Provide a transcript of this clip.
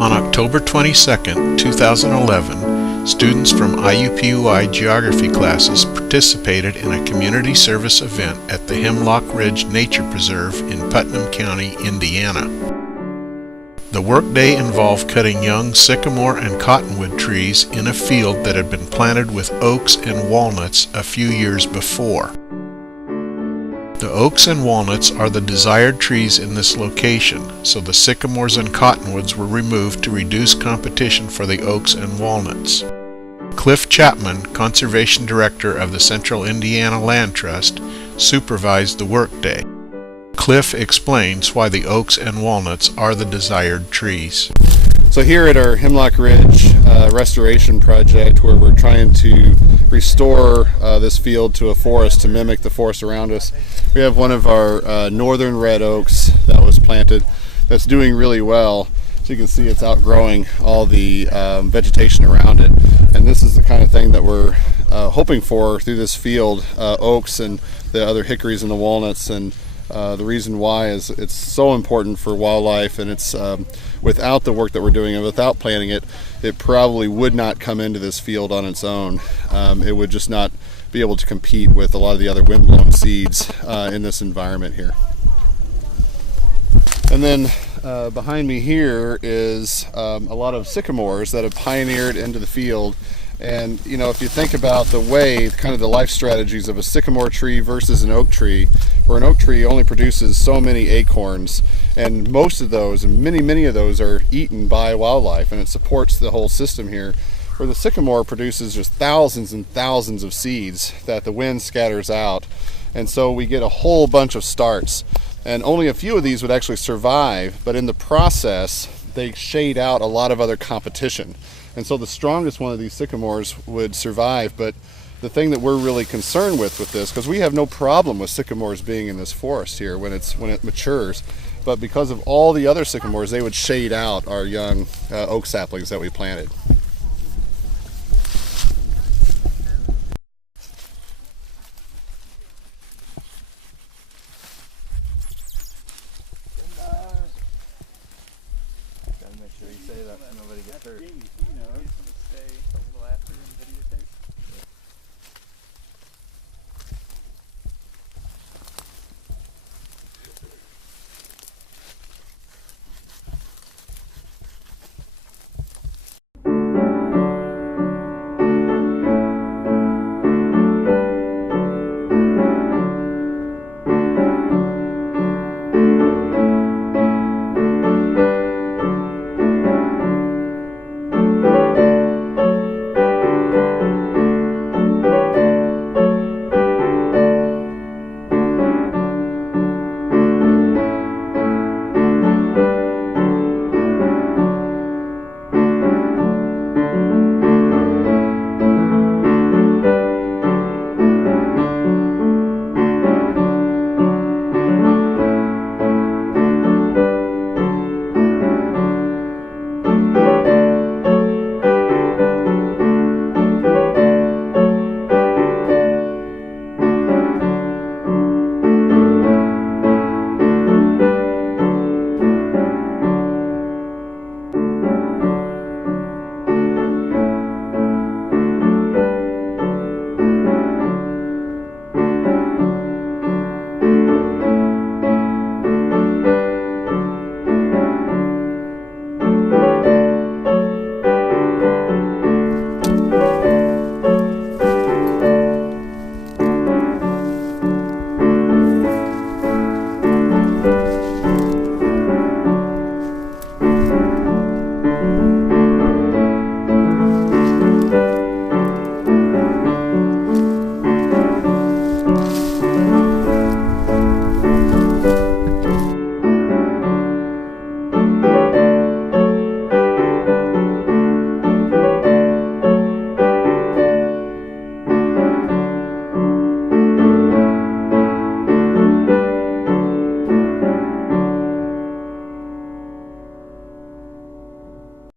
On October 22, 2011, students from IUPUI geography classes participated in a community service event at the Hemlock Ridge Nature Preserve in Putnam County, Indiana. The workday involved cutting young sycamore and cottonwood trees in a field that had been planted with oaks and walnuts a few years before. The oaks and walnuts are the desired trees in this location, so the sycamores and cottonwoods were removed to reduce competition for the oaks and walnuts. Cliff Chapman, Conservation Director of the Central Indiana Land Trust, supervised the workday. Cliff explains why the oaks and walnuts are the desired trees. So here at our Hemlock Ridge restoration project, where we're trying to restore this field to a forest to mimic the forest around us, we have one of our northern red oaks that was planted that's doing really well. So you can see it's outgrowing all the vegetation around it, and this is the kind of thing that we're hoping for through this field, oaks and the other hickories and the walnuts. And the reason why is it's so important for wildlife, and it's without the work that we're doing and without planting it, it probably would not come into this field on its own. It would just not be able to compete with a lot of the other windblown seeds in this environment here. And then behind me here is a lot of sycamores that have pioneered into the field. And you know, if you think about the way, kind of the life strategies of a sycamore tree versus an oak tree, where an oak tree only produces so many acorns, and most of those, and many of those, are eaten by wildlife, and it supports the whole system here, where the sycamore produces just thousands and thousands of seeds that the wind scatters out. And so we get a whole bunch of starts, and only a few of these would actually survive, but in the process they shade out a lot of other competition. And so the strongest one of these sycamores would survive. But the thing that we're really concerned with this, because we have no problem with sycamores being in this forest here when it matures, but because of all the other sycamores, they would shade out our young oak saplings that we planted. Gotta make sure you say that so nobody gets hurt. You know, stay a little after and videotape.